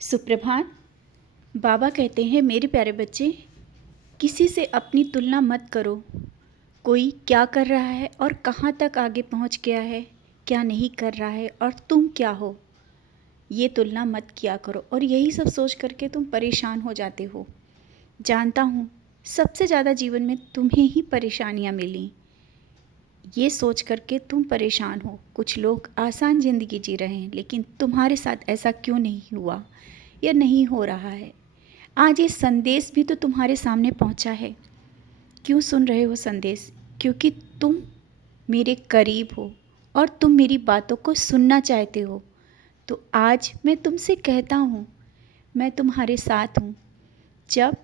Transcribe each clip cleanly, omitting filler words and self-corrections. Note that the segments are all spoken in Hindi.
सुप्रभात। बाबा कहते हैं, मेरे प्यारे बच्चे, किसी से अपनी तुलना मत करो। कोई क्या कर रहा है और कहाँ तक आगे पहुँच गया है, क्या नहीं कर रहा है और तुम क्या हो, ये तुलना मत किया करो। और यही सब सोच करके तुम परेशान हो जाते हो। जानता हूँ, सबसे ज़्यादा जीवन में तुम्हें ही परेशानियाँ मिली, ये सोच करके तुम परेशान हो। कुछ लोग आसान ज़िंदगी जी रहे हैं, लेकिन तुम्हारे साथ ऐसा क्यों नहीं हुआ या नहीं हो रहा है। आज ये संदेश भी तो तुम्हारे सामने पहुंचा है। क्यों सुन रहे हो संदेश? क्योंकि तुम मेरे करीब हो और तुम मेरी बातों को सुनना चाहते हो। तो आज मैं तुमसे कहता हूँ, मैं तुम्हारे साथ हूँ। जब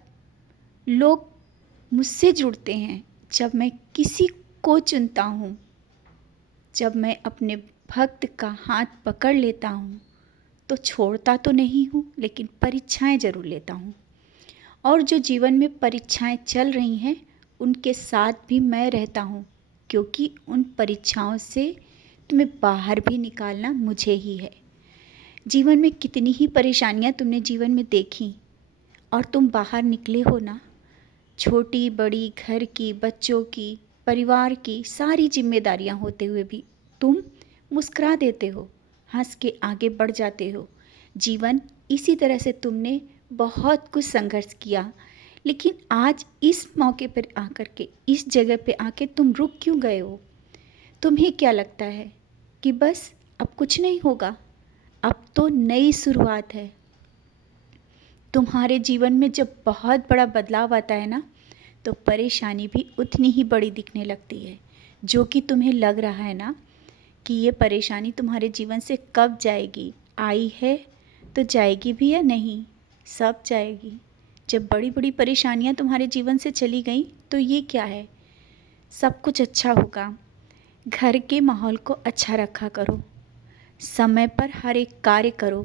लोग मुझसे जुड़ते हैं, जब मैं किसी को चुनता हूँ, जब मैं अपने भक्त का हाथ पकड़ लेता हूँ, तो छोड़ता तो नहीं हूँ, लेकिन परीक्षाएं ज़रूर लेता हूँ। और जो जीवन में परीक्षाएं चल रही हैं, उनके साथ भी मैं रहता हूँ, क्योंकि उन परीक्षाओं से तुम्हें बाहर भी निकालना मुझे ही है। जीवन में कितनी ही परेशानियाँ तुमने जीवन में देखी और तुम बाहर निकले हो ना। छोटी बड़ी, घर की, बच्चों की, परिवार की सारी जिम्मेदारियाँ होते हुए भी तुम मुस्कुरा देते हो, हंस के आगे बढ़ जाते हो। जीवन इसी तरह से तुमने बहुत कुछ संघर्ष किया, लेकिन आज इस मौके पर आकर के, इस जगह पे आके तुम रुक क्यों गए हो? तुम्हें क्या लगता है कि बस अब कुछ नहीं होगा? अब तो नई शुरुआत है। तुम्हारे जीवन में जब बहुत बड़ा बदलाव आता है ना, तो परेशानी भी उतनी ही बड़ी दिखने लगती है। जो कि तुम्हें लग रहा है ना कि ये परेशानी तुम्हारे जीवन से कब जाएगी, आई है तो जाएगी भी या नहीं, सब जाएगी। जब बड़ी बड़ी परेशानियां तुम्हारे जीवन से चली गई, तो ये क्या है, सब कुछ अच्छा होगा। घर के माहौल को अच्छा रखा करो, समय पर हर एक कार्य करो।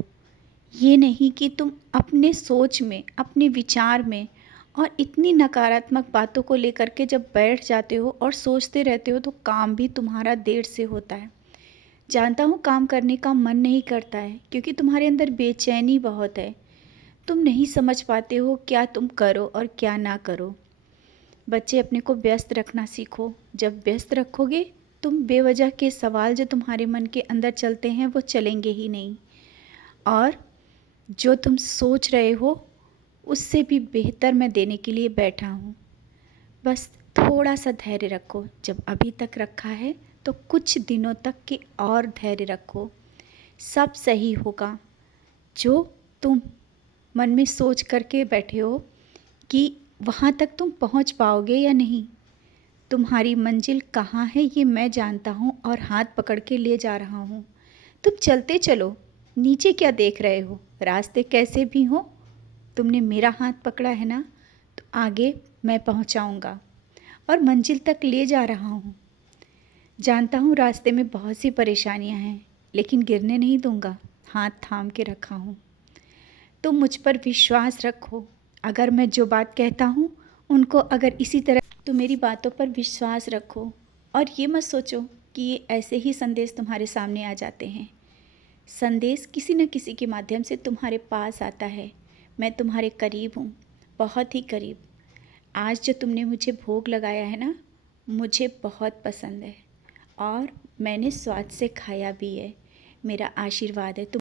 ये नहीं कि तुम अपने सोच में, अपने विचार में और इतनी नकारात्मक बातों को लेकर के जब बैठ जाते हो और सोचते रहते हो, तो काम भी तुम्हारा देर से होता है। जानता हूँ काम करने का मन नहीं करता है, क्योंकि तुम्हारे अंदर बेचैनी बहुत है। तुम नहीं समझ पाते हो क्या तुम करो और क्या ना करो। बच्चे, अपने को व्यस्त रखना सीखो। जब व्यस्त रखोगे, तुम बेवजह के सवाल जो तुम्हारे मन के अंदर चलते हैं वो चलेंगे ही नहीं, और जो तुम सोच रहे हो उससे भी बेहतर मैं देने के लिए बैठा हूँ। बस थोड़ा सा धैर्य रखो। जब अभी तक रखा है, तो कुछ दिनों तक के और धैर्य रखो, सब सही होगा। जो तुम मन में सोच करके बैठे हो कि वहाँ तक तुम पहुँच पाओगे या नहीं, तुम्हारी मंजिल कहाँ है ये मैं जानता हूँ, और हाथ पकड़ के ले जा रहा हूँ। तुम चलते चलो, नीचे क्या देख रहे हो? रास्ते कैसे भी हो, तुमने मेरा हाथ पकड़ा है ना, तो आगे मैं पहुँचाऊँगा और मंजिल तक ले जा रहा हूँ। जानता हूँ रास्ते में बहुत सी परेशानियाँ हैं, लेकिन गिरने नहीं दूँगा, हाथ थाम के रखा हूँ। तुम मुझ पर विश्वास रखो। अगर मैं जो बात कहता हूँ उनको अगर इसी तरह, तो मेरी बातों पर विश्वास रखो। और ये मत सोचो कि ये ऐसे ही संदेश तुम्हारे सामने आ जाते हैं। संदेश किसी न किसी के माध्यम से तुम्हारे पास आता है। मैं तुम्हारे करीब हूँ, बहुत ही करीब। आज जो तुमने मुझे भोग लगाया है ना, मुझे बहुत पसंद है और मैंने स्वाद से खाया भी है। मेरा आशीर्वाद है तुम